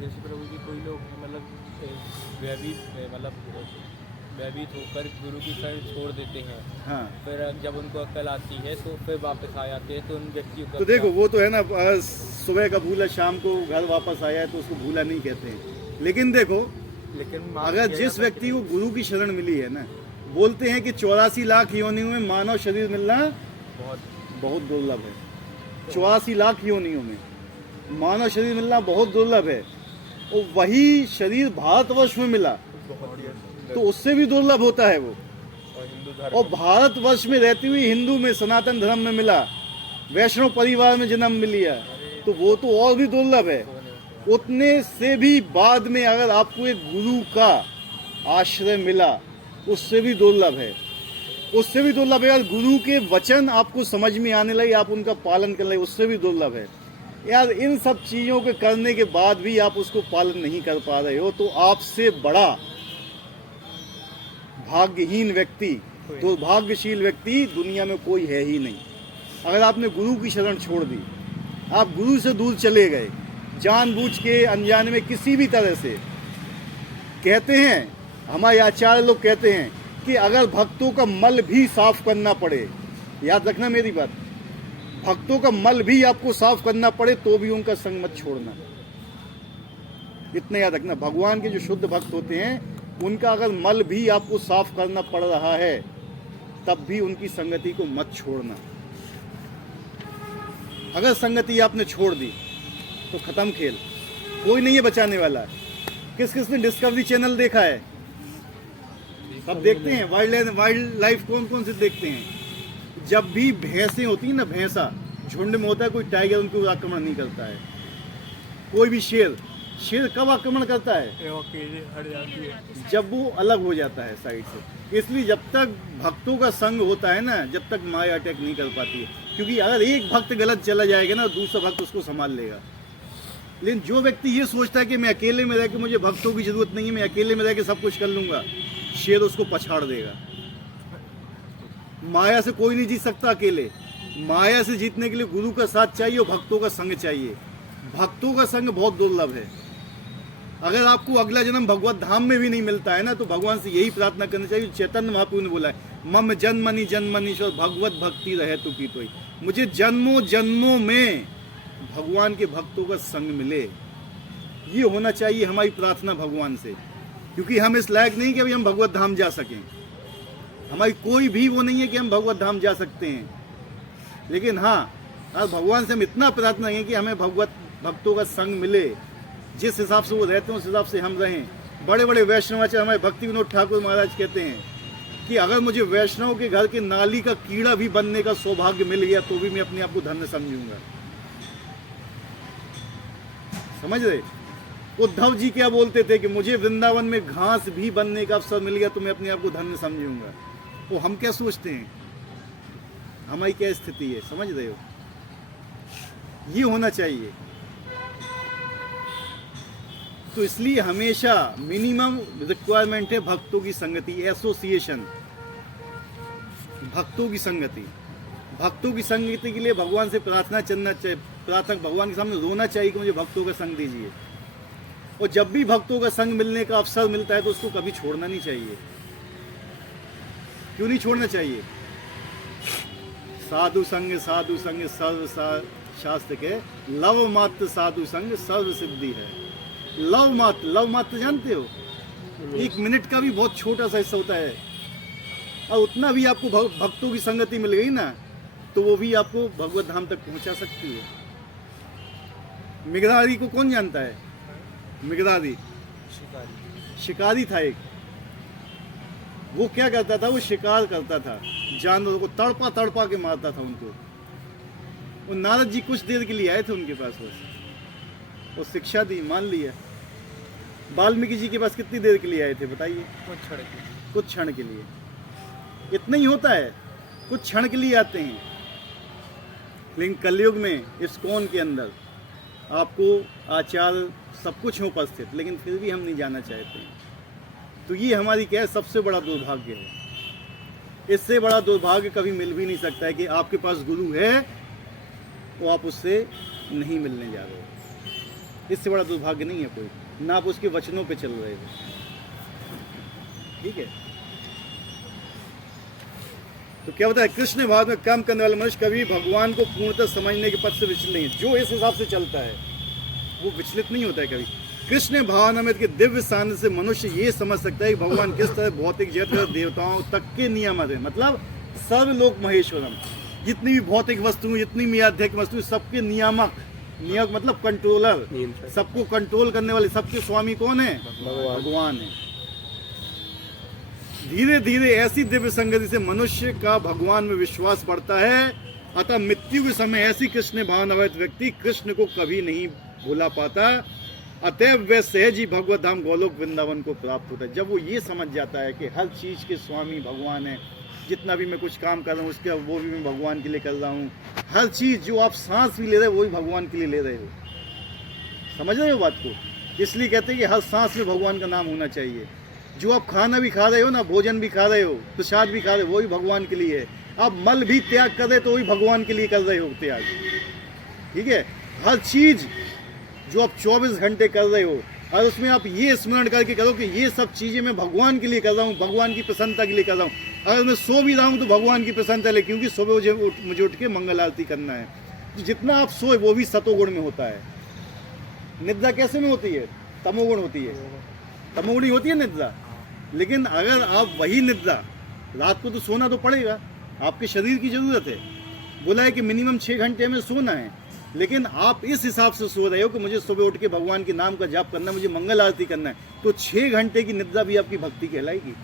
जैसे प्रभु जी कोई लोग भयभीत होकर गुरु की शरण छोड़ देते हैं, हाँ, फिर जब उनको अक्ल आती है तो फिर वापस आ जाते हैं, तो उन व्यक्तियों का तो देखो वो तो है ना, सुबह का भूला शाम को घर वापस आया है तो उसको भूला नहीं कहते हैं। लेकिन देखो, लेकिन अगर जिस व्यक्ति को गुरु की शरण मिली है ना, बोलते हैं कि 84 लाख योनियों में मानव शरीर मिलना बहुत बहुत दुर्लभ है। 84 लाख योनियों में मानव शरीर मिलना बहुत दुर्लभ है, और वही शरीर भारतवर्ष में मिला तो उससे भी दुर्लभ होता है वो। और हिंदू धर्म और भारतवर्ष में रहती हुई हिंदू में सनातन धर्म में मिला, वैष्णव परिवार में जन्म मिल लिया, तो वो तो और भी दुर्लभ है। उतने से भी बाद में अगर आपको एक गुरु का आश्रय मिला, उससे भी दुर्लभ है, उससे भी दुर्लभ है। यार गुरु के वचन आपको समझ में आने लगे, आप उनका पालन कर लगे, उससे भी दुर्लभ है। यार इन सब चीज़ों के करने के बाद भी आप उसको पालन नहीं कर पा रहे हो, तो आपसे बड़ा भाग्यहीन व्यक्ति, दुर्भाग्यशील व्यक्ति दुनिया में कोई है ही नहीं। अगर आपने गुरु की शरण छोड़ दी, आप गुरु से दूर चले गए, जानबूझ के अनजाने में किसी भी तरह से, कहते हैं हमारे आचार्य लोग कहते हैं कि अगर भक्तों का मल भी साफ करना पड़े, याद रखना मेरी बात, भक्तों का मल भी आपको साफ करना पड़े तो भी उनका संग मत छोड़ना। इतना याद रखना, भगवान के जो शुद्ध भक्त होते हैं उनका अगर मल भी आपको साफ करना पड़ रहा है तब भी उनकी संगति को मत छोड़ना। अगर संगति आपने छोड़ दी तो खत्म खेल, कोई नहीं है बचाने वाला। किस किस ने डिस्कवरी चैनल देखा है? सब देखते हैं। वाइल्ड लाइफ कौन कौन से देखते हैं? जब भी भैंसें होती हैं ना, भैंसा झुंड में होता है, कोई टाइगर उनके ऊपर आक्रमण नहीं करता है। कोई भी शेर कब आक्रमण करता है? हट जाती है जब वो अलग हो जाता है साइड से। इसलिए जब तक भक्तों का संग होता है ना, जब तक माया अटैक नहीं कर पाती है, क्योंकि अगर एक भक्त गलत चला जाएगा ना, दूसरा भक्त उसको संभाल लेगा। लेकिन जो व्यक्ति ये सोचता है कि मैं अकेले में रह के, मुझे भक्तों की जरूरत नहीं है, मैं अकेले में रह के सब कुछ कर लूंगा, शेर उसको पछाड़ देगा। माया से कोई नहीं जीत सकता अकेले। माया से जीतने के लिए गुरु का साथ चाहिए और भक्तों का संग चाहिए। भक्तों का संग बहुत दुर्लभ है। अगर आपको अगला जन्म भगवत धाम में भी नहीं मिलता है ना, तो भगवान से यही प्रार्थना करनी चाहिए। चैतन्य महाप्रभु ने बोला है, मम जन्मनि जन्मनीश्वर भगवत भक्ति रहे तू की तो। मुझे जन्मों जन्मों में भगवान के भक्तों का संग मिले, ये होना चाहिए हमारी प्रार्थना भगवान से। क्योंकि हम इस लायक नहीं कि अभी हम भगवत धाम जा सकें, हमारी कोई भी वो नहीं है कि हम भगवत धाम जा सकते हैं। लेकिन हाँ, आज भगवान से हम इतना प्रार्थना है कि हमें भगवत भक्तों का संग मिले, जिस हिसाब से वो रहते हैं उस हिसाब से हम रहें। बड़े बड़े वैष्णवाचार्य हमारे भक्ति विनोद ठाकुर महाराज कहते हैं कि अगर मुझे वैष्णव के घर के नाली का कीड़ा भी बनने का सौभाग्य मिल गया तो भी मैं अपने आप को धन्य समझूंगा। समझ रहे? उद्धव जी क्या बोलते थे कि मुझे वृंदावन में घास भी बनने का अवसर मिल गया तो मैं अपने आप को धन्य समझूंगा। वो हम क्या सोचते हैं, हमारी क्या स्थिति है, समझ रहे हो? ये होना चाहिए। तो इसलिए हमेशा मिनिमम रिक्वायरमेंट है भक्तों की संगति, एसोसिएशन, भक्तों की संगति। भक्तों की संगति के लिए भगवान से प्रार्थना करना चाहिए, प्रार्थना भगवान के सामने रोना चाहिए कि मुझे भक्तों का संग दीजिए। और जब भी भक्तों का संग मिलने का अवसर मिलता है तो उसको कभी छोड़ना नहीं चाहिए। क्यों नहीं छोड़ना चाहिए? साधु संग सर्व शास्त्र के लव मात्र साधु संग सर्व सिद्धि है। लव मात्र जानते हो? 1 मिनट का भी बहुत छोटा सा हिस्सा होता है, और उतना भी आपको भक्तों की संगति मिल गई ना, तो वो भी आपको भगवत धाम तक पहुंचा सकती है। मिगदारी को कौन जानता है? मिगदारी शिकारी था एक। वो क्या करता था? वो शिकार करता था, जानवरों को तड़पा तड़पा के मारता था उनको। और नारद जी कुछ देर के लिए आए थे उनके पास, बस और शिक्षा दी, मान लिया। वाल्मीकि जी के पास कितनी देर के लिए आए थे बताइए? कुछ क्षण के लिए। इतना ही होता है, कुछ क्षण के लिए आते हैं। लेकिन कलयुग में इस्कॉन के अंदर आपको आचार सब कुछ है उपस्थित, लेकिन फिर भी हम नहीं जाना चाहते हैं। तो ये हमारी क्या है, सबसे बड़ा दुर्भाग्य है। इससे बड़ा दुर्भाग्य कभी मिल भी नहीं सकता है कि आपके पास गुरु है और आप उससे नहीं मिलने जा रहे हो। इससे बड़ा दुर्भाग्य नहीं है कोई, ना आप उसके वचनों पे चल रहे हो। ठीक है, तो क्या होता है, कृष्ण भाव में काम करने वाला मनुष्य कभी भगवान को पूर्णतः समझने के पथ से विचलित नहीं है। जो इस हिसाब से चलता है वो विचलित नहीं होता है कभी। कृष्ण भावनामृत के दिव्य सानिध्य से मनुष्य ये समझ सकता है कि भगवान किस तरह भौतिक जगत देवताओं तक के नियामक है, मतलब सर्वलोक महेश्वरम, जितनी भी भौतिक वस्तु, जितनी भी आध्यात्मिक वस्तु, सबके नियामक, नियम मतलब कंट्रोलर, सबको कंट्रोल करने वाले, सबके स्वामी कौन है? भगवान है। धीरे धीरे ऐसी दिव्य संगति से मनुष्य का भगवान में विश्वास बढ़ता है, अतः मृत्यु के समय ऐसी कृष्ण भावनावृत व्यक्ति कृष्ण को कभी नहीं भुला पाता, अतएव वह सहज ही भगवत धाम गोलोक वृंदावन को प्राप्त होता है। जब वो ये समझ जाता है कि हर चीज के स्वामी भगवान है, जितना भी मैं कुछ काम कर रहा हूँ उसके वो भी मैं भगवान के लिए कर रहा हूँ, हर चीज जो आप सांस भी ले रहे हो वो भी भगवान के लिए ले रहे हो। समझ रहे हो बात को? इसलिए कहते हैं कि हर सांस में भगवान का नाम होना चाहिए। जो आप खाना भी खा रहे हो ना, भोजन भी खा रहे हो, प्रसाद भी खा रहे हो, वो भी भगवान के लिए है। आप मल भी त्याग कर रहे तो वही भगवान के लिए कर रहे हो त्याग। ठीक है, हर चीज जो आप 24 घंटे कर रहे हो, और उसमें आप ये स्मरण करके करो कि ये सब चीजें मैं भगवान के लिए कर रहा हूँ, भगवान की प्रसन्नता के लिए कर रहा हूँ। अगर मैं सो भी रहा हूँ तो भगवान की प्रसन्नता ले, क्योंकि सुबह मुझे उठ के मंगल आरती करना है। तो जितना आप सोए वो भी सतोगुण में होता है। निद्रा कैसे में होती है? तमोगुण होती है, तमोगुणी होती है निद्रा। लेकिन अगर आप वही निद्रा, रात को तो सोना तो पड़ेगा, आपके शरीर की जरूरत है, बोला है कि मिनिमम 6 घंटे में सोना है, लेकिन आप इस हिसाब से सो रहे हो कि मुझे सुबह उठ के भगवान के नाम का जाप करना है, मुझे मंगल आरती करना है, तो 6 घंटे की निद्रा भी आपकी भक्ति कहलाएगी।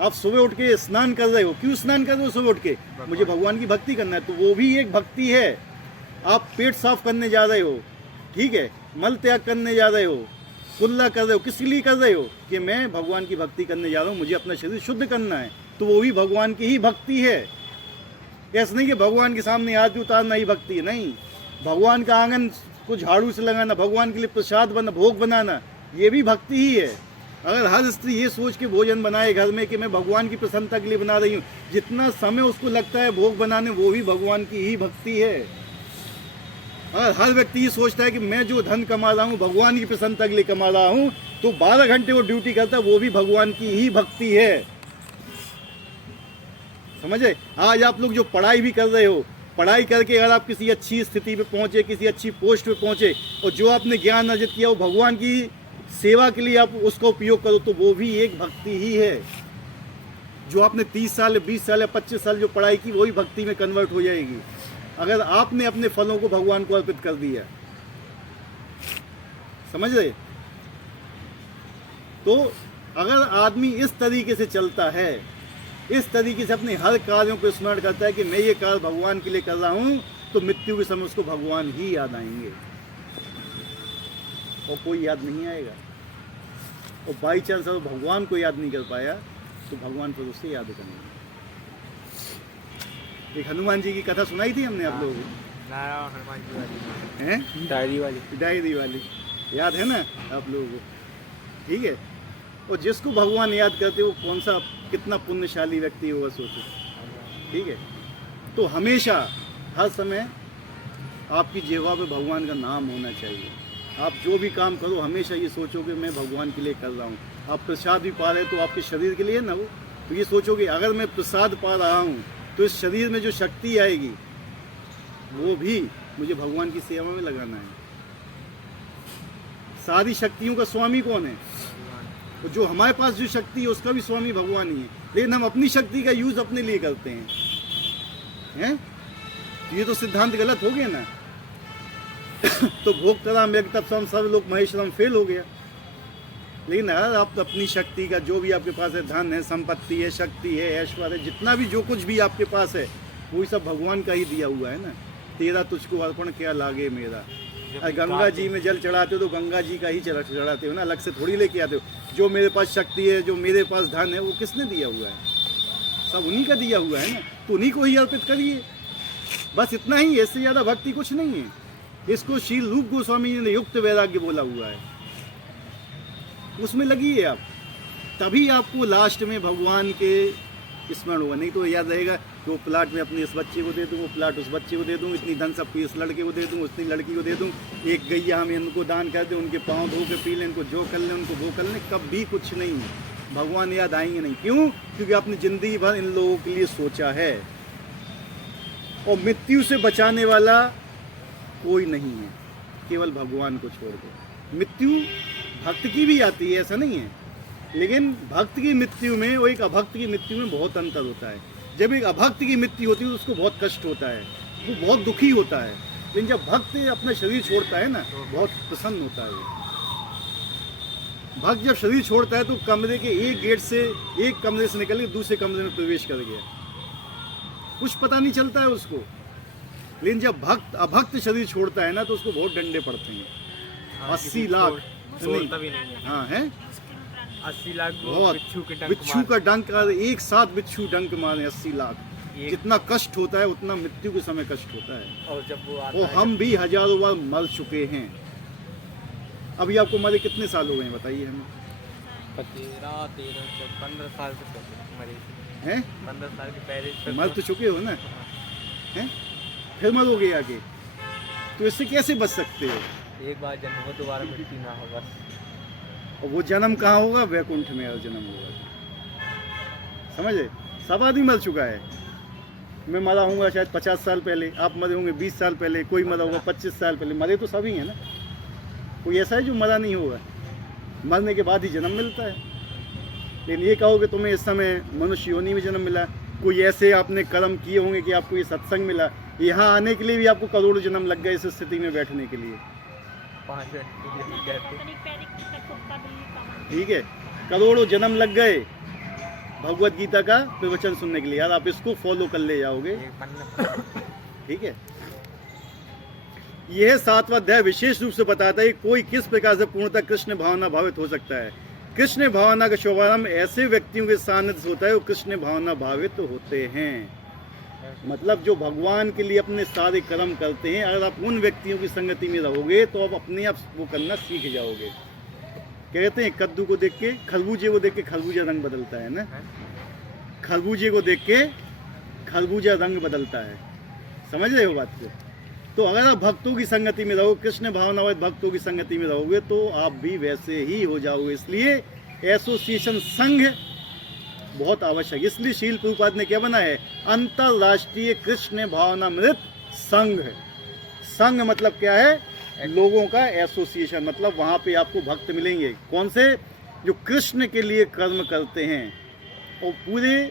आप सुबह उठ के स्नान कर रहे हो, क्यों स्नान कर रहे हो सुबह उठ के? मुझे भगवान की भक्ति करना है, तो वो भी एक भक्ति है। आप पेट साफ करने जा रहे हो, ठीक है, मल त्याग करने जा रहे हो, कुल्ला कर रहे हो, किस लिए कर रहे हो? कि मैं भगवान की भक्ति करने जा रहा हूँ, मुझे अपना शरीर शुद्ध करना है, तो वो भी भगवान की ही भक्ति है। ऐसा नहीं कि भगवान के सामने आरती उतारना ही भक्ति है, नहीं। भगवान का आंगन को झाड़ू से लगाना, भगवान के लिए प्रसाद बना, भोग बनाना, ये भी भक्ति ही है। अगर हर स्त्री ये सोच के भोजन बनाए घर में कि मैं भगवान की प्रसन्नता के लिए बना रही हूँ, जितना समय उसको लगता है भोग बनाने, वो भी भगवान की ही भक्ति है। अगर हर व्यक्ति ये सोचता है कि मैं जो धन कमा रहा हूँ भगवान की प्रसन्नता के लिए कमा रहा हूँ, तो 12 घंटे वो ड्यूटी करता है, वो भी भगवान की ही भक्ति है। समझे? आज आप लोग जो पढ़ाई भी कर रहे हो, पढ़ाई करके अगर आप किसी अच्छी स्थिति पे पहुंचे, किसी अच्छी पोस्ट पे पहुंचे, और जो आपने ज्ञान अर्जित किया वो भगवान की सेवा के लिए आप उसका उपयोग करो, तो वो भी एक भक्ति ही है। जो आपने 30 साल, 20 साल या 25 साल जो पढ़ाई की, वही भक्ति में कन्वर्ट हो जाएगी, अगर आपने अपने फलों को भगवान को अर्पित कर दिया। समझ रहे? तो अगर आदमी इस तरीके से चलता है, इस तरीके से अपने हर कार्यों को स्मरण करता है कि मैं ये कार्य भगवान के लिए कर रहा हूँ, तो मृत्यु के समय उसको भगवान ही याद आएंगे और कोई याद नहीं आएगा। और बाई चांस अगर भगवान को याद नहीं कर पाया तो भगवान पर उससे याद करेंगे। एक हनुमान जी की कथा सुनाई थी हमने आप लोगों को, हनुमान जी वाली हैं? डायरी वाली याद है ना आप लोगों को? ठीक है। और जिसको भगवान याद करते वो कौन सा, कितना पुण्यशाली व्यक्ति होगा, सोचो। ठीक है। तो हमेशा हर समय आपकी जिह्वा पे भगवान का नाम होना चाहिए। आप जो भी काम करो हमेशा ये सोचो कि मैं भगवान के लिए कर रहा हूँ। आप प्रसाद भी पा रहे हो तो आपके शरीर के लिए ना वो, तो ये सोचो कि अगर मैं प्रसाद पा रहा हूँ तो इस शरीर में जो शक्ति आएगी वो भी मुझे भगवान की सेवा में लगाना है। सारी शक्तियों का स्वामी कौन है? तो जो हमारे पास जो शक्ति है उसका भी स्वामी भगवान ही है, लेकिन हम अपनी शक्ति का यूज अपने लिए करते हैं। तो ये तो सिद्धांत गलत हो गया ना। तो भोग कराम यज्ञ सब लोग महेश्वरम फेल हो गया। लेकिन अगर आप अपनी शक्ति का, जो भी आपके पास है, धन है, संपत्ति है, शक्ति है, ऐश्वर्य है, जितना भी जो कुछ भी आपके पास है, वही सब भगवान का ही दिया हुआ है ना। तेरा तुझको अर्पण क्या लागे मेरा। गंगा जी में जल चढ़ाते हो तो गंगा जी का ही चढ़ाते हो ना, अलग से थोड़ी लेके आते हो। जो मेरे पास शक्ति है, जो मेरे पास धन है, वो किसने दिया हुआ है? सब उन्हीं का दिया हुआ है ना, तो उन्हीं को ही अर्पित करिए। बस इतना ही, इससे ज़्यादा भक्ति कुछ नहीं है। इसको शील रूप गोस्वामी जी ने युक्त वैराग्य बोला हुआ है, उसमें लगी है आप, तभी आपको लास्ट में भगवान के स्मरण होगा। नहीं तो याद रहेगा तो प्लाट में अपने इस बच्चे को दे दूँ, वो प्लाट उस बच्चे को दे दूँ, इतनी धन सबको इस लड़के को दे दूँ, उतनी लड़की को दे दूँ, एक गैया हम इनको दान कर दें, उनके पाँव धो के पी लें, इनको जो कर लें, उनको वो कर लें, कभी कुछ नहीं है। भगवान याद आएंगे नहीं। क्यों? क्योंकि आपने जिंदगी भर इन लोगों के लिए सोचा है। और मृत्यु से बचाने वाला कोई नहीं है, केवल भगवान को छोड़कर। मृत्यु भक्त की भी आती है, ऐसा नहीं है, लेकिन भक्त की मृत्यु में और एक अभक्त की मृत्यु में बहुत अंतर होता है। जब एक अभक्त की मृत्यु होती है तो उसको बहुत कष्ट होता है, वो बहुत दुखी होता है। लेकिन जब भक्त अपना शरीर छोड़ता है ना, बहुत प्रसन्न होता है वो। भक्त जब शरीर छोड़ता है तो कमरे के एक गेट से, एक कमरे से निकल के दूसरे कमरे में प्रवेश कर गया, कुछ पता नहीं चलता है उसको। लेकिन जब भक्त अभक्त शरीर छोड़ता है ना तो उसको बहुत डंडे पड़ते हैं। 80 लाख नहीं, हाँ है 80 लाख बहुत बिच्छू का डंक, एक साथ बिच्छू डंक मारे 80 लाख। जितना कष्ट होता है उतना मृत्यु के समय कष्ट होता है। और जब वो आता और है, हम भी हजारों बार मर चुके हैं। अभी आपको मरे कितने साल हो गए हैं बताइए हमें? 15 साल से मरे हैं? 15 साल के पहले मर तो चुके हो ना, हैं? फिर मरोगे आगे, तो इससे कैसे बच सकते हो? एक बार जन्म हो दोबारा मृत्यु ना हो बस। और वो जन्म कहाँ होगा? वैकुंठ में जन्म होगा। समझे? सब आदमी मर चुका है। मैं मरा हूँगा शायद 50 साल पहले, आप मरे होंगे 20 साल पहले, कोई मरा होगा 25 साल पहले। मरे तो सभी हैं ना, कोई ऐसा है जो मरा नहीं होगा। मरने के बाद ही जन्म मिलता है। लेकिन ये कहोगे तुम्हें इस समय मनुष्य योनि में जन्म मिला, कोई ऐसे आपने कर्म किए होंगे कि आपको ये सत्संग मिला। यहाँ आने के लिए भी आपको करोड़ों जन्म लग गए इस स्थिति में बैठने के लिए। 5 मिनट के लिए ठीक है, करोड़ों जन्म लग गए भगवत गीता का प्रवचन सुनने के लिए। यार आप इसको फॉलो कर ले जाओगे, ठीक है। यह 7वां अध्याय विशेष रूप से बताता है कि कोई किस प्रकार से पूर्णतः कृष्ण भावना भावित हो सकता है। कृष्ण भावना का शुभारंभ ऐसे व्यक्तियों के सानिध्य से होता है वो कृष्ण भावना भावित होते हैं। मतलब जो भगवान के लिए अपने सारे कर्म करते हैं, अगर आप उन व्यक्तियों की संगति में रहोगे तो आप अपने आप वो करना सीख जाओगे। कहते हैं कद्दू को देख के, खरबूजे को देख के खरबूजा रंग बदलता है ना, खरबूजे को देख के खरबूजा रंग बदलता है। समझ रहे हो बात को? तो अगर आप भक्तों की संगति में रहोगे, कृष्ण भावनावाद भक्तों की संगति में रहोगे तो आप भी वैसे ही हो जाओगे। इसलिए एसोसिएशन संघ बहुत आवश्यक। इसलिए शील प्रभुपाद ने क्या बनाया है? अंतरराष्ट्रीय कृष्ण भावनामृत संघ। संघ मतलब क्या है? लोगों का एसोसिएशन। मतलब वहाँ पे आपको भक्त मिलेंगे, कौन से? जो कृष्ण के लिए कर्म करते हैं और पूरे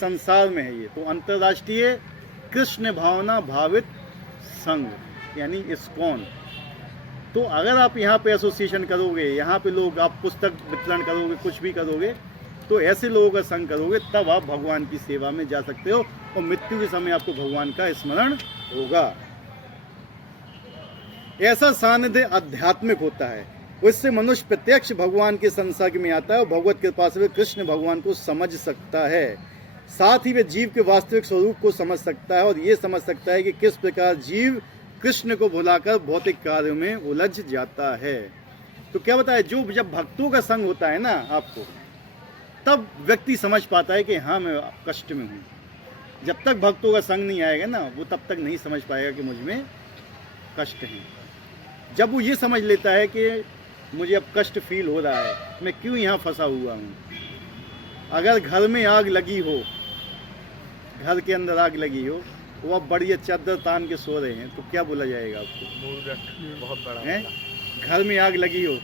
संसार में है ये। तो अंतरराष्ट्रीय कृष्ण भावना भावित संघ यानी इस्कॉन। तो अगर आप यहाँ पे एसोसिएशन करोगे, यहाँ पे लोग, आप पुस्तक वितरण करोगे, कुछ भी करोगे, तो ऐसे लोगों का संग करोगे, तब आप भगवान की सेवा में जा सकते हो और मृत्यु के समय आपको भगवान का स्मरण होगा। ऐसा सानिध्य आध्यात्मिक होता है, उससे मनुष्य प्रत्यक्ष भगवान के संसर्ग में आता है और भगवत कृपा से वे कृष्ण भगवान को समझ सकता है। साथ ही वे जीव के वास्तविक स्वरूप को समझ सकता है और ये समझ सकता है कि किस प्रकार जीव कृष्ण को भुलाकर भौतिक कार्यों में उलझ जाता है। तो क्या बताया? जो जब भक्तों का संग होता है ना आपको, तब व्यक्ति समझ पाता है कि हाँ मैं कष्ट में हूँ। जब तक भक्तों का संग नहीं आएगा ना, वो तब तक नहीं समझ पाएगा कि मुझ में कष्ट है। जब वो ये समझ लेता है कि मुझे अब कष्ट फील हो रहा है, मैं क्यों यहाँ फंसा हुआ हूँ। अगर घर में आग लगी हो, घर के अंदर आग लगी हो, वो आप बढ़िया चादर तान के सो रहे हैं, तो क्या बोला जाएगा आपको? बहुत बड़ा है? घर में आग लगी हो,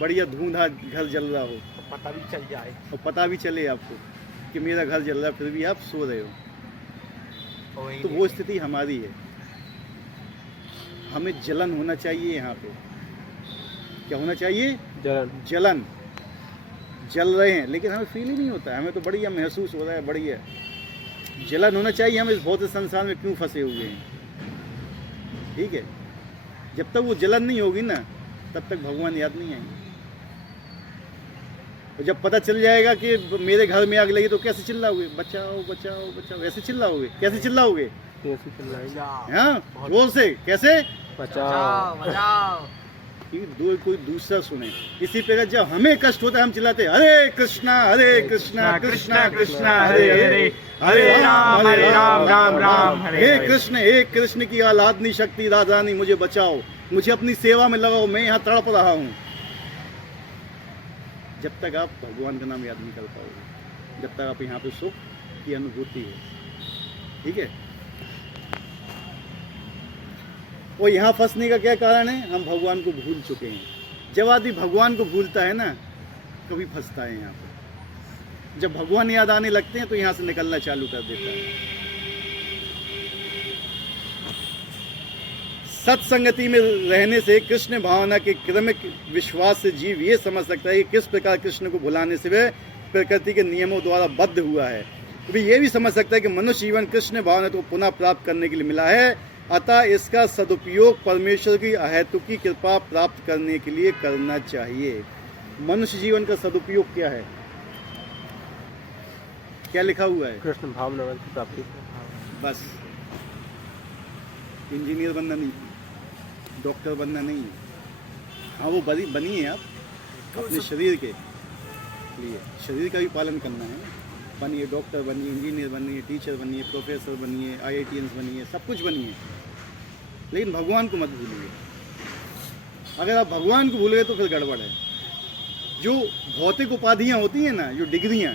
बढ़िया धुंधा घर जल रहा हो, तो पता भी चल जाए, और पता भी चले आपको कि मेरा घर जल रहा है, फिर भी आप सो रहे हो, तो वो स्थिति हमारी है। हमें जलन होना चाहिए। यहाँ पे क्या होना चाहिए? जलन। जल रहे हैं लेकिन हमें फील ही नहीं होता है, हमें तो बढ़िया महसूस हो रहा है, बढ़िया जलन होना चाहिए। हम इस भौतिक संसार में क्यों फंसे हुए हैं? ठीक है, जब तक वो जलन नहीं होगी ना, तब तक भगवान याद नहीं आएंगे। तो जब पता चल जाएगा कि मेरे घर में आग लगी, तो कैसे चिल्लाओगे? बचाओ बचाओ बचाओ, ऐसे चिल्लाओगे? कैसे चिल्लाओगे? हाँ, जोर से। कैसे? बचाओ बचाओ। कि कोई दूसरा सुने। इसी प्रकार जब हमें कष्ट होता है हम चिल्लाते हैं, हरे कृष्णा कृष्णा कृष्णा हरे हरे, हरे राम राम हे कृष्ण की आह्लादनी शक्ति राधानी मुझे बचाओ, मुझे अपनी सेवा में लगाओ, मैं यहाँ तड़प रहा हूँ। जब तक आप भगवान का नाम याद नहीं कर पाओगे, जब तक आप यहाँ पे सुख की अनुभूति है। ठीक है। और यहाँ फंसने का क्या कारण है? हम भगवान को भूल चुके हैं। जब आदमी भगवान को भूलता है ना, कभी फंसता है यहाँ पे। जब भगवान याद आने लगते हैं तो यहाँ से निकलना चालू कर देता है। सत्संगति में रहने से कृष्ण भावना के क्रमिक विश्वास से जीव ये समझ सकता है कि किस प्रकार कृष्ण को भुलाने से वह प्रकृति के नियमों द्वारा बद्ध हुआ है। तो ये भी समझ सकता है कि मनुष्य जीवन कृष्ण भावना को पुनः प्राप्त करने के लिए मिला है, अतः इसका सदुपयोग परमेश्वर की अहेतुकी कृपा प्राप्त करने के लिए करना चाहिए। मनुष्य जीवन का सदुपयोग क्या है? क्या लिखा हुआ है? कृष्ण भावना की प्राप्ति। बस इंजीनियर बनना नहीं, डॉक्टर बनना नहीं। हाँ वो बनिए आप अपने शरीर के लिए, शरीर का भी पालन करना है। बनिए, डॉक्टर बनिए, इंजीनियर बनिए, टीचर बनिए, प्रोफेसर बनिए, IITians बनिए, सब कुछ बनिए, लेकिन भगवान को मत भूलिए। अगर आप भगवान को भूल गए तो फिर गड़बड़ है। जो भौतिक उपाधियाँ होती हैं ना, जो डिग्रियाँ,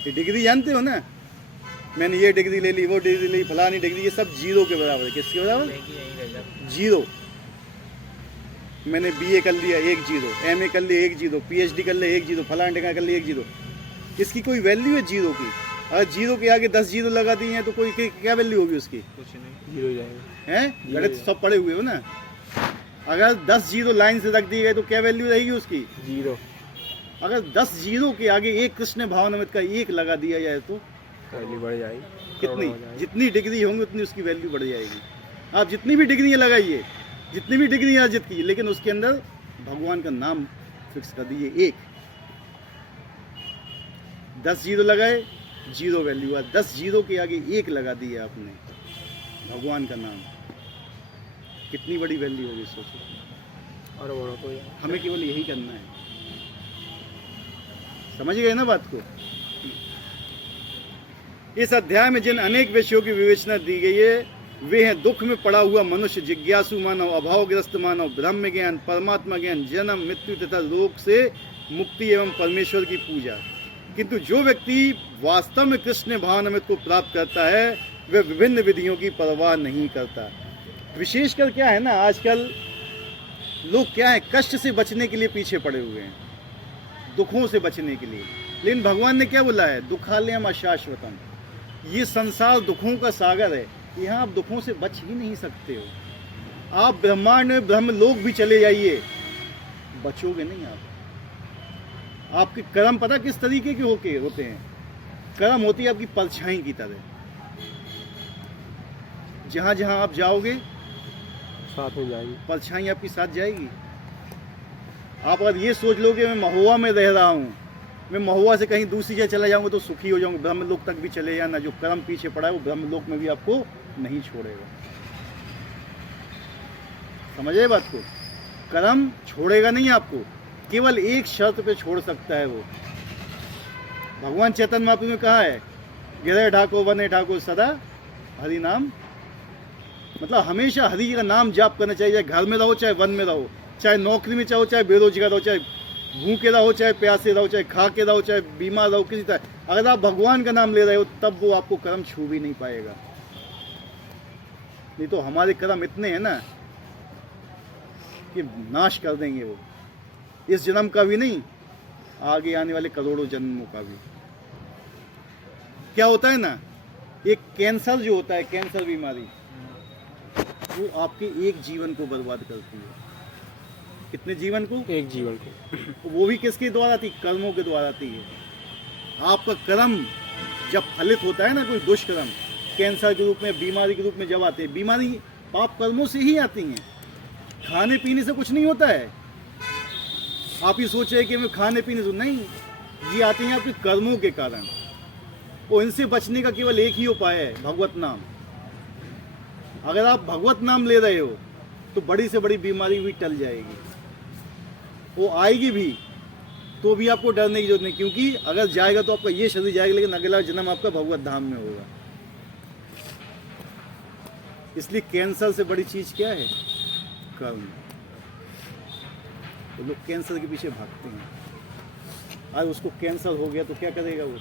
ये डिग्री जानते हो ना, मैंने ये डिग्री ले ली, वो डिग्री ली, फलानी डिग्री, ये सब जीरो के बराबर है। किसके बराबर? जीरो। मैंने BA कर लिया 1 जीरो, MA कर लिया 1 जीरो, PhD कर लिया 1 जीरो, फलाना डिग्री कर लिया 1 जीरो। इसकी कोई वैल्यू है जीरो की? अगर जीरो के आगे 10 जीरो लगा दिए हैं तो कोई क्या वैल्यू होगी उसकी? कुछ नहीं, जीरो जाएगा। हैं? गणित सब पढ़े हुए हो ना। अगर 10 जीरो लाइन से रख दिए गए तो क्या वैल्यू रहेगी उसकी? जीरो। अगर 10 जीरो के आगे एक कृष्ण भावनामृत का 1 लगा दिया जाए तो वैल्यू बढ़ जाएगी। कितनी? जितनी डिग्री होंगी उतनी उसकी वैल्यू बढ़ जाएगी। आप जितनी भी डिग्रियाँ लगाइए, जितनी भी डिग्री अर्जित कीजिए, लेकिन उसके अंदर भगवान का नाम फिक्स कर दीजिए 1। 10 जीरो लगाए, जीरो वैल्यू है। 10 जीरो के आगे 1 लगा दिया आपने, भगवान का नाम, कितनी बड़ी वैल्यू होगी सोचो। और तो हमें केवल यही करना है। समझ गए ना बात को? इस अध्याय में जिन अनेक विषयों की विवेचना दी गई है वे हैं दुख में पड़ा हुआ मनुष्य, जिज्ञासु मानव, अभावग्रस्त मानव, ब्रह्म ज्ञान, परमात्मा ज्ञान, जन्म मृत्यु तथा रोग से मुक्ति एवं परमेश्वर की पूजा। किंतु जो व्यक्ति वास्तव में कृष्ण भावनामृत को प्राप्त करता है वह विभिन्न विधियों की परवाह नहीं करता। विशेषकर क्या है ना, आजकल लोग क्या है, कष्ट से बचने के लिए पीछे पड़े हुए हैं, दुखों से बचने के लिए। लेकिन भगवान ने क्या बोला है? दुखालयम अशाश्वतम। ये संसार दुखों का सागर है, यहाँ आप दुखों से बच ही नहीं सकते हो। आप ब्रह्मांड में ब्रह्मलोक भी चले जाइए, बचोगे नहीं आप। आपके कर्म पता किस तरीके के होते हैं? कर्म होती है आपकी परछाई की तरह, जहाँ जहाँ आप जाओगे साथ में जाएगी, परछाई आपकी साथ जाएगी। आप अगर ये सोच लोगे मैं महुआ में रह रहा हूँ, मैं महुआ से कहीं दूसरी जगह चला जाऊँगा तो सुखी हो जाऊँगा, ब्रह्मलोक तक भी चले जाना, जो कर्म पीछे पड़ा है वो ब्रह्मलोक में भी आपको नहीं छोड़ेगा। समझे बात को? कर्म छोड़ेगा नहीं आपको, केवल एक शर्त पे छोड़ सकता है वो। भगवान चैतन्य महाप्रभु ने कहा है, गिरे ढाको वने ढाको सदा हरि नाम। मतलब हमेशा हरि का नाम जाप करना चाहिए, चाहे घर में रहो चाहे वन में रहो, चाहे नौकरी में चाहो चाहे बेरोजगार रहो, चाहे भूखे रहो चाहे प्यासे रहो, चाहे खा के रहो चाहे बीमार रहो, किसी तरह अगर आप भगवान का नाम ले रहे हो तब वो आपको कर्म छू भी नहीं पाएगा। नहीं तो हमारे कर्म इतने हैं ना कि नाश कर देंगे वो, इस जन्म का भी नहीं, आगे आने वाले करोड़ों जन्मों का भी। क्या होता है ना, एक कैंसर जो होता है, कैंसर बीमारी, वो आपके एक जीवन को बर्बाद करती है। कितने जीवन को? एक जीवन को। वो भी किसके द्वारा आती? कर्मों के द्वारा आती है। आपका कर्म जब फलित होता है ना, कोई दुष्कर्म कैंसर के रूप में, बीमारी के रूप में जब आते हैं, बीमारी पाप कर्मों से ही आती हैं, खाने पीने से कुछ नहीं होता है। आप ये सोचे कि मैं खाने पीने से नहीं, ये आती हैं आपके कर्मों के कारण। और इनसे बचने का केवल एक ही उपाय है, भगवत नाम। अगर आप भगवत नाम ले रहे हो तो बड़ी से बड़ी बीमारी भी टल जाएगी। वो आएगी भी तो भी आपको डरने की जरूरत नहीं, क्योंकि अगर जाएगा तो आपका ये शरीर जाएगा, लेकिन अगला जन्म आपका भगवत धाम में होगा। इसलिए कैंसर से बड़ी चीज क्या है? कर्म। तो लोग कैंसर के पीछे भागते हैं। आज उसको कैंसर हो गया तो क्या करेगा वो?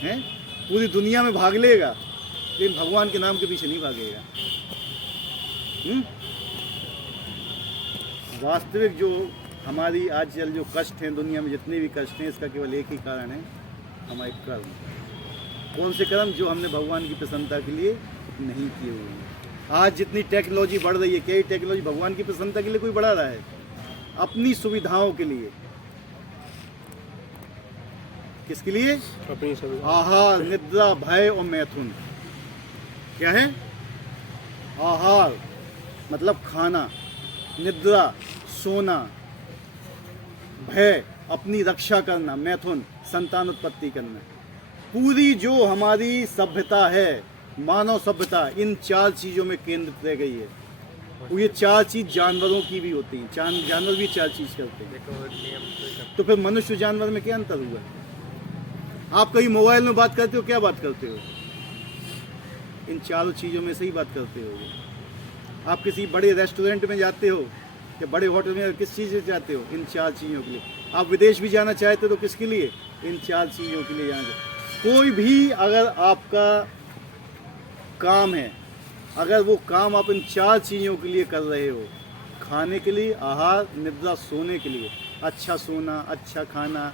हैं? पूरी दुनिया में भाग लेगा, लेकिन भगवान के नाम के पीछे नहीं भागेगा। वास्तविक जो हमारी आजकल जो कष्ट हैं, दुनिया में जितने भी कष्ट हैं, इसका केवल एक ही कारण है, हमारे कर्म। कौन से कर्म? जो हमने भगवान की प्रसन्नता के लिए नहीं किए हुए हैं। आज जितनी टेक्नोलॉजी बढ़ रही है, क्या ये टेक्नोलॉजी भगवान की प्रसन्नता के लिए कोई बढ़ा रहा है? अपनी सुविधाओं के लिए। किसके लिए? अपनी सभी आहार, निद्रा, भय और मैथुन। क्या है? आहार मतलब खाना, निद्रा सोना, भय अपनी रक्षा करना, मैथुन संतान उत्पत्ति करना। पूरी जो हमारी सभ्यता है, मानव सभ्यता, इन चार चीजों में केंद्रित रह गई है। और ये चार चीज जानवरों की भी होती हैं, जानवर भी चार चीज करते हैं। तो फिर मनुष्य जानवर में क्या अंतर हुआ? आप कहीं मोबाइल में बात करते हो, क्या बात करते हो? इन चारों चीजों में से ही बात करते हो। आप किसी बड़े रेस्टोरेंट में जाते हो या बड़े होटल में, किस चीज़ से जाते हो? इन चार चीज़ों के लिए। आप विदेश भी जाना चाहते हो तो किसके लिए? इन चार चीज़ों के लिए जाना चाहिए। कोई भी अगर आपका काम है, अगर वो काम आप इन चार चीज़ों के लिए कर रहे हो, खाने के लिए, आहार, निद्रा, सोने के लिए, अच्छा सोना, अच्छा खाना,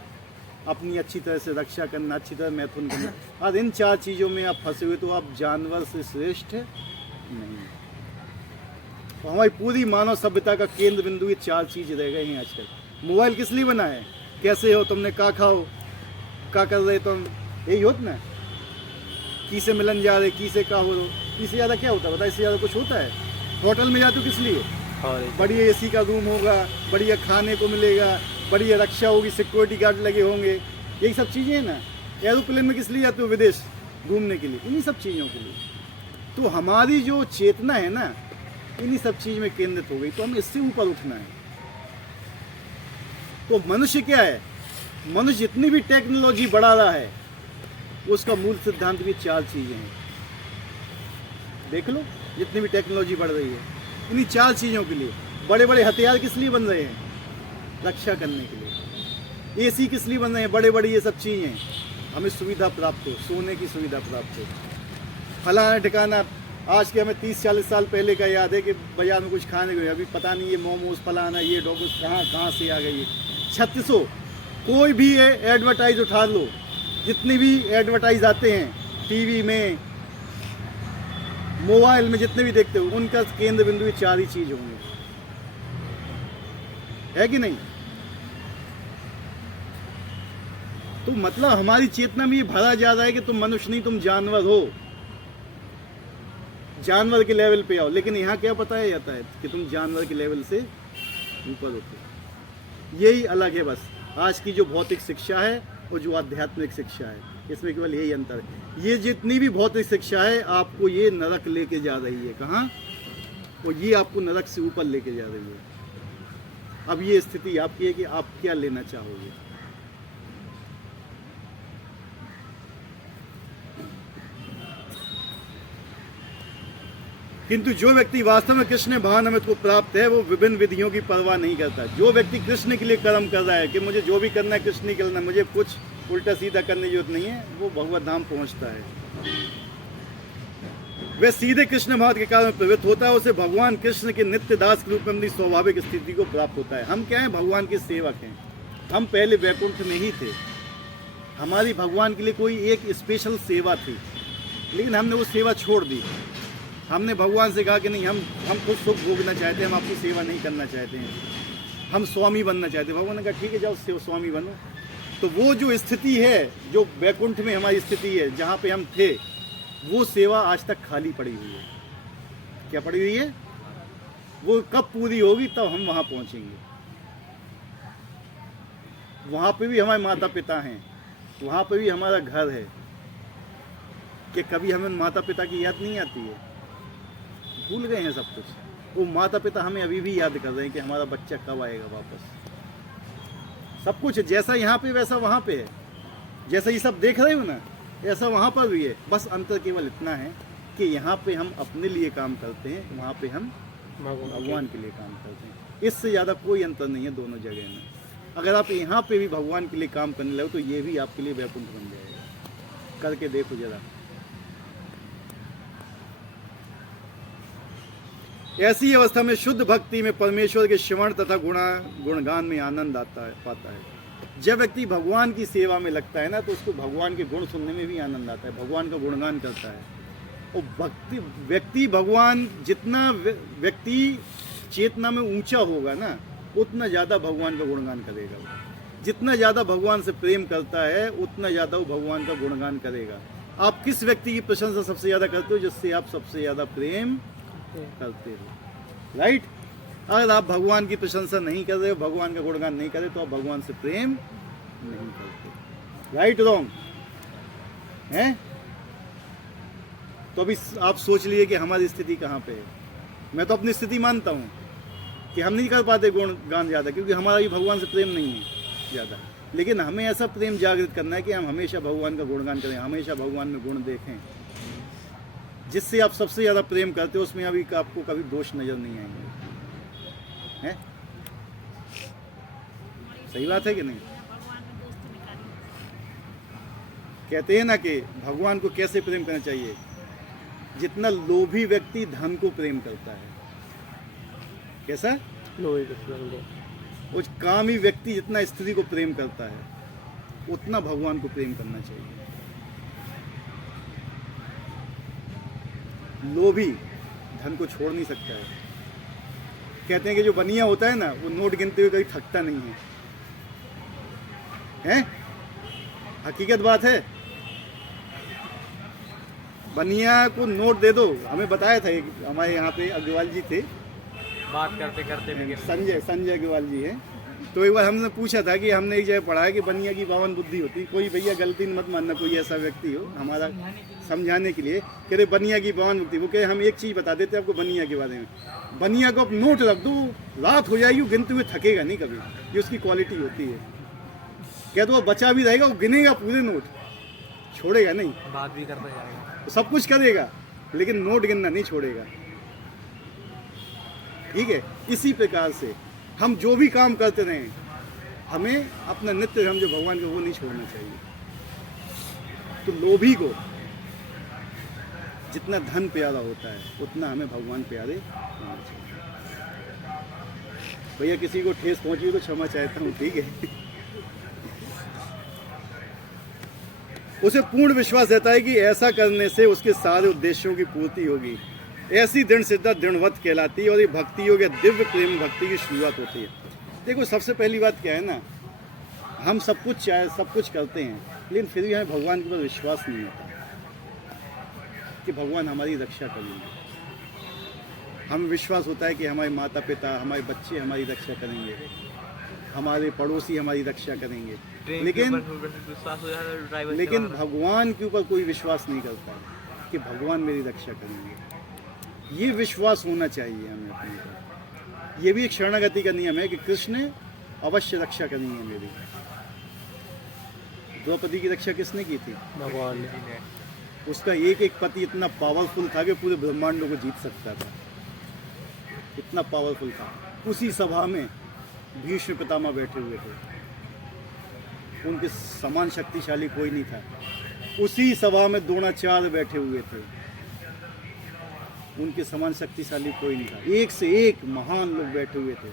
अपनी अच्छी तरह से रक्षा करना, अच्छी तरह मैथुन करना, और इन चार चीज़ों में आप फंसे हुए, तो आप जानवर से श्रेष्ठ नहीं। तो हमारी पूरी मानव सभ्यता का केंद्र बिंदु ये चार चीज रह गए हैं आजकल। मोबाइल किस लिए बना है? कैसे हो तुमने, का खाओ, का कर रहे तुम, यही होता ना। की से मिलन जा रहे, की से का हो रहे, इससे ज़्यादा क्या होता है? बता, इससे ज़्यादा कुछ होता है? होटल में जाते हो किस लिए? बढ़िया एसी का रूम होगा, बढ़िया खाने को मिलेगा, बढ़िया रक्षा होगी, सिक्योरिटी गार्ड लगे होंगे, यही सब चीज़ें हैं ना। एरोप्लेन में किस लिए जाते हो? विदेश घूमने के लिए, इन्हीं सब चीज़ों के लिए। तो हमारी जो चेतना है ना, इन्हीं सब चीज में केंद्रित हो गई, तो हमें इससे ऊपर उठना है। तो मनुष्य क्या है? मनुष्य जितनी भी टेक्नोलॉजी बढ़ा रहा है, उसका मूल सिद्धांत भी चार चीजें हैं। देख लो, जितनी भी टेक्नोलॉजी बढ़ रही है, इन्हीं चार चीजों के लिए। बड़े बड़े हथियार किस लिए बन रहे हैं? रक्षा करने के लिए। एसी किस लिए बन रहे हैं? बड़े बड़े ये सब चीजें, हमें सुविधा प्राप्त हो, सोने की सुविधा प्राप्त हो। फलाना ठिकाना, आज के हमें 30-40 साल पहले का याद है कि बाजार में कुछ खाने को, अभी पता नहीं ये मोमोज फलाना ये डोगोस कहाँ से आ गई है। 3600 कोई भी एडवर्टाइज उठा लो, जितनी भी एडवर्टाइज आते हैं टीवी में, मोबाइल में, जितने भी देखते हो, उनका केंद्र बिंदु ये चार ही चीज होंगे, है कि नहीं? तो मतलब हमारी चेतना में ये भरा जा रहा है कि तुम मनुष्य नहीं, तुम जानवर हो, जानवर के लेवल पे आओ। लेकिन यहाँ क्या बताया जाता है कि तुम जानवर के लेवल से ऊपर उठो। यही अलग है बस आज की जो भौतिक शिक्षा है और जो आध्यात्मिक शिक्षा है, इसमें केवल यही अंतर है। ये जितनी भी भौतिक शिक्षा है आपको ये नरक लेके जा रही है। कहाँ? और ये आपको नरक से ऊपर लेके जा रही है। अब ये स्थिति आपकी है कि आप क्या लेना चाहोगे। किंतु जो व्यक्ति वास्तव में कृष्ण भान अमृत को प्राप्त है, वो विभिन्न विधियों की परवाह नहीं करता। जो व्यक्ति कृष्ण के लिए कर्म कर रहा है कि मुझे जो भी करना है कृष्ण ही करना, मुझे कुछ उल्टा सीधा करने की जरूरत नहीं है, वो भगवत धाम पहुंचता है। वह सीधे कृष्ण भाव के कारण प्रवृत्त होता है, उसे भगवान कृष्ण के नित्य दास के रूप में अपनी स्वाभाविक स्थिति को प्राप्त होता है। हम क्या है? भगवान के सेवक हैं। हम पहले वैकुंठ में ही थे, हमारी भगवान के लिए कोई एक स्पेशल सेवा थी, लेकिन हमने वो सेवा छोड़ दी। हमने भगवान से कहा कि नहीं, हम खुद सुख भोगना चाहते हैं, हम आपकी सेवा नहीं करना चाहते हैं, हम स्वामी बनना चाहते हैं। भगवान ने कहा ठीक है, जाओ स्वामी बनो। तो वो जो स्थिति है, जो वैकुंठ में हमारी स्थिति है, जहाँ पे हम थे, वो सेवा आज तक खाली पड़ी हुई है। क्या पड़ी हुई है? वो कब पूरी होगी तब हम वहाँ पहुँचेंगे। वहाँ पे भी हमारे माता पिता हैं, वहाँ पे भी हमारा घर है। कि कभी हमें माता पिता की याद नहीं आती है? भूल गए हैं सब कुछ। वो माता पिता हमें अभी भी याद कर रहे हैं कि हमारा बच्चा कब आएगा वापस। सब कुछ है, जैसा यहाँ पे वैसा वहाँ पे है, जैसा ये सब देख रहे हो ना ऐसा वहाँ पर भी है। बस अंतर केवल इतना है कि यहाँ पे हम अपने लिए काम करते हैं, वहाँ पे हम भगवान के लिए काम करते हैं। इससे ज़्यादा कोई अंतर नहीं है दोनों जगह में। अगर आप यहाँ पे भी भगवान के लिए काम करने लगो तो ये भी आपके लिए वैकुंठ बन जाएगा। करके देखो जरा। ऐसी अवस्था में शुद्ध भक्ति में परमेश्वर के श्रवण तथा गुणगान में आनंद पाता है। जब व्यक्ति भगवान की सेवा में लगता है ना तो उसको भगवान के गुण सुनने में भी आनंद आता है, भगवान का गुणगान करता है। और व्यक्ति भगवान जितना व्यक्ति चेतना में ऊंचा होगा ना उतना ज़्यादा भगवान का गुणगान करेगा। जितना ज़्यादा भगवान से प्रेम करता है उतना ज़्यादा वो भगवान का गुणगान करेगा। आप किस व्यक्ति की प्रशंसा सबसे ज़्यादा करते हो? जिससे आप सबसे ज़्यादा प्रेम करते हो, राइट। अगर आप भगवान की प्रशंसा नहीं कर रहे हो, भगवान का गुणगान नहीं कर रहे तो आप भगवान से प्रेम नहीं करते, राइट रॉन्ग है। तो अभी आप सोच लिए कि हमारी स्थिति कहाँ पे है। मैं तो अपनी स्थिति मानता हूँ कि हम नहीं कर पाते गुणगान ज़्यादा, क्योंकि हमारा भी भगवान से प्रेम नहीं है ज़्यादा। लेकिन हमें ऐसा प्रेम जागृत करना है कि हम हमेशा भगवान का गुणगान करें, हमेशा भगवान में गुण देखें। जिससे आप सबसे ज़्यादा प्रेम करते हो उसमें अभी आपको कभी दोष नज़र नहीं आएंगे, हैं? सही बात है कि नहीं? कहते हैं ना कि भगवान को कैसे प्रेम करना चाहिए? जितना लोभी व्यक्ति धन को प्रेम करता है, कैसा? उस कामी व्यक्ति जितना स्त्री को प्रेम करता है उतना भगवान को प्रेम करना चाहिए। लोभी धन को छोड़ नहीं सकता है। कहते हैं कि जो बनिया होता है ना वो नोट गिनते हुए कभी थकता नहीं है, हैं? हकीकत बात है। बनिया को नोट दे दो। हमें बताया था एक हमारे यहाँ पे अग्रवाल जी थे, बात करते करते संजय अग्रवाल जी हैं। तो एक बार हमने पूछा था कि हमने एक जगह पढ़ा है कि बनिया की 52 बुद्धि होती। कोई भैया गलती मत मानना, कोई ऐसा व्यक्ति हो हमारा समझाने के लिए कह रहे बनिया की 52 बुद्धि। वो कहे हम एक चीज़ बता देते आपको बनिया के बारे में। बनिया को आप नोट रख दो, रात हो जाएगी वो गिनते हुए थकेगा नहीं कभी। ये उसकी क्वालिटी होती है। क्या तो वो बचा भी रहेगा, वो गिनेगा पूरे नोट, छोड़ेगा नहीं, बात भी करता जाएगा, सब कुछ करेगा लेकिन नोट गिनना नहीं छोड़ेगा, ठीक है। इसी प्रकार से हम जो भी काम करते रहें, हमें अपना नित्य हम जो भगवान का वो नहीं छोड़ना चाहिए। तो लोभी को जितना धन प्यारा होता है उतना हमें भगवान प्यारे होना चाहिए। भैया किसी को ठेस पहुंची तो क्षमा चाहता हूँ, ठीक है। उसे पूर्ण विश्वास रहता है कि ऐसा करने से उसके सारे उद्देश्यों की पूर्ति होगी। ऐसी दृढ़ सिद्धता दृढ़वत कहलाती है और ये भक्ति योग या दिव्य प्रेम भक्ति की शुरुआत होती है। देखो सबसे पहली बात क्या है ना, हम सब कुछ करते हैं लेकिन फिर भी हमें भगवान के ऊपर विश्वास नहीं होता कि भगवान हमारी रक्षा करेंगे। हमें विश्वास होता है कि हमारे माता पिता, हमारे बच्चे हमारी रक्षा करेंगे, हमारे पड़ोसी हमारी रक्षा करेंगे, लेकिन भगवान के ऊपर कोई विश्वास नहीं करता कि भगवान मेरी रक्षा करेंगे। ये विश्वास होना चाहिए हमें अपने ऊपर। ये भी एक शरणागति का नियम है कि कृष्ण अवश्य रक्षा करेंगे मेरी। द्रौपदी की रक्षा किसने की थी? भगवान ने। उसका एक एक पति इतना पावरफुल था कि पूरे ब्रह्मांडों को जीत सकता था, इतना पावरफुल था। उसी सभा में भीष्म पितामह बैठे हुए थे, उनके समान शक्तिशाली कोई नहीं था। उसी सभा में द्रोणाचार्य बैठे हुए थे, उनके समान शक्तिशाली कोई नहीं था। एक से एक महान लोग बैठे हुए थे।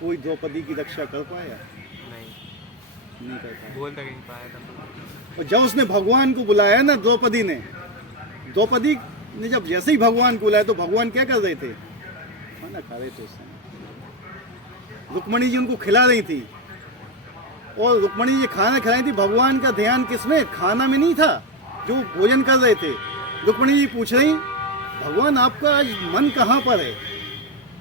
कोई द्रौपदी की रक्षा कर पाया? नहीं कर पाया, बोल तक नहीं पाया था। और जब उसने भगवान को बुलाया ना, द्रौपदी ने जब जैसे ही भगवान को बुलाया तो भगवान क्या कर रहे थे? खाना खा रहे थे उस समय। रुक्मणी जी उनको खिला रही थी और रुक्मणी जी खाना खिला रही थी। भगवान का ध्यान किसमें? खाना में नहीं था जो भोजन कर रहे थे। रुक्मणी जी पूछ रही, भगवान आपका आज मन कहाँ पर है?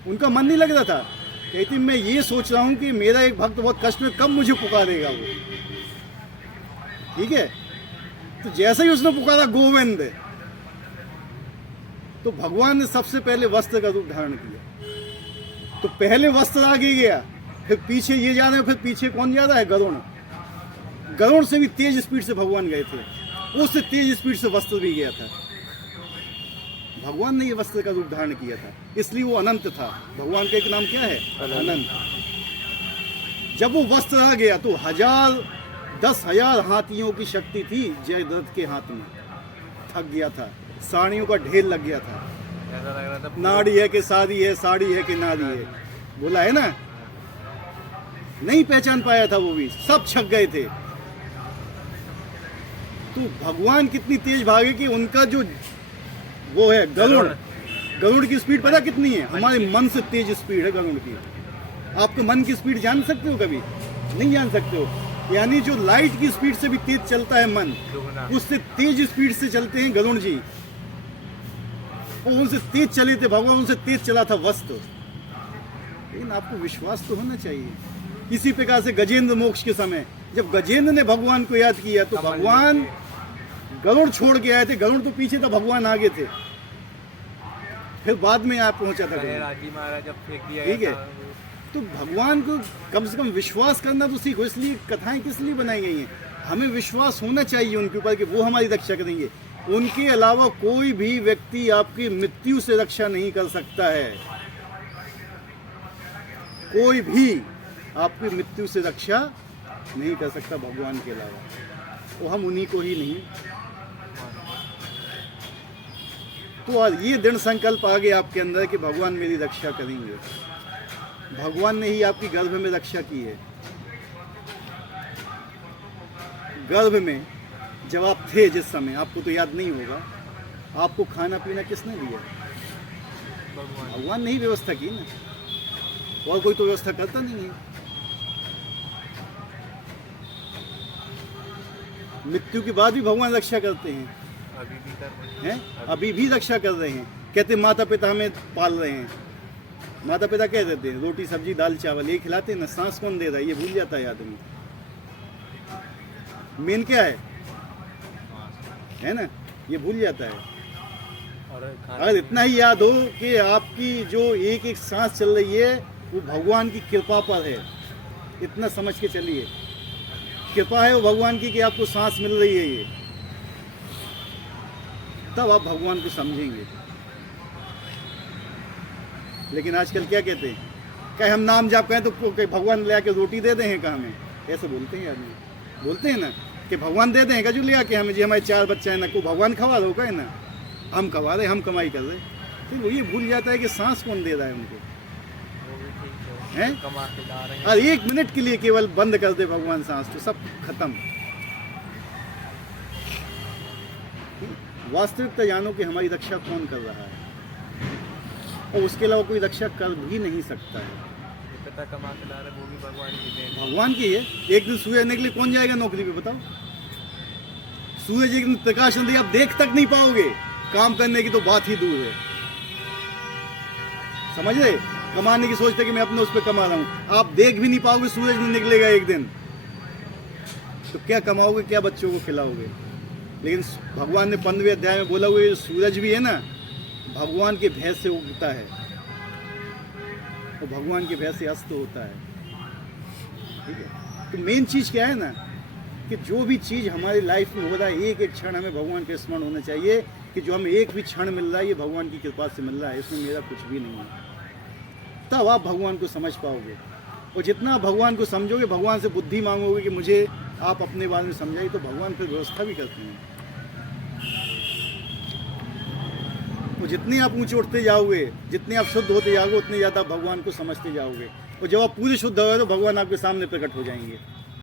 उनका मन नहीं लग रहा था। कहती मैं ये सोच रहा हूँ कि मेरा एक भक्त बहुत कष्ट में, कब मुझे पुकारेगा वो, ठीक है। तो जैसे ही उसने पुकारा गोविंद, तो भगवान ने सबसे पहले वस्त्र का रूप धारण किया। तो पहले वस्त्र आगे गया, फिर पीछे ये जा रहे हैं, फिर पीछे कौन जा रहा है? गरुड़। गरुड़ से भी तेज स्पीड से भगवान गए थे, उससे तेज स्पीड से वस्त्र भी गया था। भगवान ने ये वस्त्र का रूप धारण किया था, इसलिए वो अनंत था। भगवान का एक नाम क्या है? अनंत। जब वो वस्त्र आ गया तो 10,000 हाथियों की शक्ति थी जयद्रथ के हाथ में। थक गया था, साड़ियों का ढेर लग गया था। ऐसा लग रहा था नाड़ी है कि साड़ी है, साड़ी है कि नारी है, बोला है ना। नहीं पहचान पाया था वो भी, सब छक गए थे। तो भगवान कितनी तेज भागे कि उनका जो वो है गरुड़, गरुड़ की स्पीड पता कितनी है? हमारे मन से तेज स्पीड है गरुड़ की। आपके मन की स्पीड जान सकते हो? कभी नहीं जान सकते हो। यानी जो लाइट की स्पीड से भी तेज चलता है मन, दुगना। उससे तेज स्पीड से चलते हैं गरुड़ जी। और उनसे तेज चले थे भगवान, उनसे तेज चला था वस्त्र। लेकिन आपको विश्वास तो होना चाहिए। इसी प्रकार से गजेंद्र मोक्ष के समय जब गजेंद्र ने भगवान को याद किया तो भगवान गरुड़ छोड़ के आए थे। गरुड़ तो पीछे था, भगवान आगे थे, फिर बाद में आप पहुंचा था गरुड़। राजी महाराज जब फेंक दिया ठीक गया है। था, तो भगवान को कम से कम विश्वास करना तो सीखो। इसलिए कथाएं किस लिए बनाई गई हैं? हमें विश्वास होना चाहिए उनके ऊपर कि वो हमारी रक्षा करेंगे। उनके अलावा कोई भी व्यक्ति आपकी मृत्यु से रक्षा नहीं कर सकता है। कोई भी आपकी मृत्यु से रक्षा नहीं कर सकता भगवान के अलावा, वो हम उन्हीं को ही नहीं। तो आज ये दृढ़ संकल्प आ गया आपके अंदर कि भगवान मेरी रक्षा करेंगे। भगवान ने ही आपकी गर्भ में रक्षा की है। गर्भ में जब आप थे, जिस समय, आपको तो याद नहीं होगा, आपको खाना पीना किसने दिया? भगवान भगवान ने ही व्यवस्था की ना, और कोई तो व्यवस्था करता नहीं है। मृत्यु के बाद भी भगवान रक्षा करते हैं, अभी भी कर रहे हैं? अभी भी रक्षा कर रहे हैं। कहते माता पिता हमें पाल रहे हैं। माता पिता कह देते हैं रोटी सब्जी दाल चावल ये खिलाते हैं ना, सांस कौन दे रहा है ये भूल जाता है आदमी। मेन क्या है ना, ये भूल जाता है। और अगर इतना ही याद हो कि आपकी जो एक एक सांस चल रही है वो भगवान की कृपा पर है, इतना समझ के चलिए। कृपा है वो भगवान की कि आपको सांस मिल रही है, ये तब आप भगवान को समझेंगे। लेकिन आजकल क्या कहते हैं, कहीं हम नाम जाप कहें तो भगवान ले आके रोटी दे दें कहाँ हमें, ऐसे बोलते हैं आदमी। बोलते हैं ना कि भगवान दे दें जो ले आके हमें, जी हमारे 4 बच्चे हैं ना, को भगवान खवा रहे हो का है ना, हम खवा रहे, हम कमाई कर रहे। तो वो ये भूल जाता है कि सांस कौन दे रहा है उनको, वो भी ठीक हैं? कमा के ला रहे हैं। और 1 मिनट के लिए केवल बंद कर दे भगवान सांस तो सब खत्म। वास्तविकता जानो कि हमारी रक्षा कौन कर रहा है, और उसके अलावा कोई रक्षा कर भी नहीं सकता है। पिता कमा के ला रहे, वो भी भगवान की देन है। भगवान की है। एक दिन सूर्य आने के लिए कौन जाएगा नौकरी पे, बताओ? सूरज एक दिन प्रकाश नहीं आप देख तक नहीं पाओगे, काम करने की तो बात ही दूर है। समझ रहे? कमाने की सोचते कि मैं अपने उस पर कमा रहा हूं, आप देख भी नहीं पाओगे, सूरज नहीं निकलेगा एक दिन, तो क्या कमाओगे, क्या बच्चों को खिलाओगे? लेकिन भगवान ने 15वें अध्याय में बोला हुआ, सूरज भी है ना भगवान के भय से उगता है और भगवान के भय से अस्त होता है। ठीक है? तो मेन चीज क्या है ना कि जो भी चीज हमारी लाइफ में हो रहा है, एक एक क्षण हमें भगवान का स्मरण होना चाहिए कि जो हमें एक भी क्षण मिल रहा है ये भगवान की कृपा से मिल रहा है, इसमें मेरा कुछ भी नहीं है। तब आप भगवान को समझ पाओगे, और जितना भगवान को समझोगे, भगवान से बुद्धि मांगोगे कि मुझे आप अपने बारे में समझाइए, तो भगवान फिर व्यवस्था भी करते हैं। और जितने आप ऊंचे उठते जाओगे, जितने आप शुद्ध होते जाओगे, उतने ज़्यादा भगवान को समझते जाओगे, और जब आप पूरे शुद्ध हो तो भगवान आपके सामने प्रकट हो जाएंगे।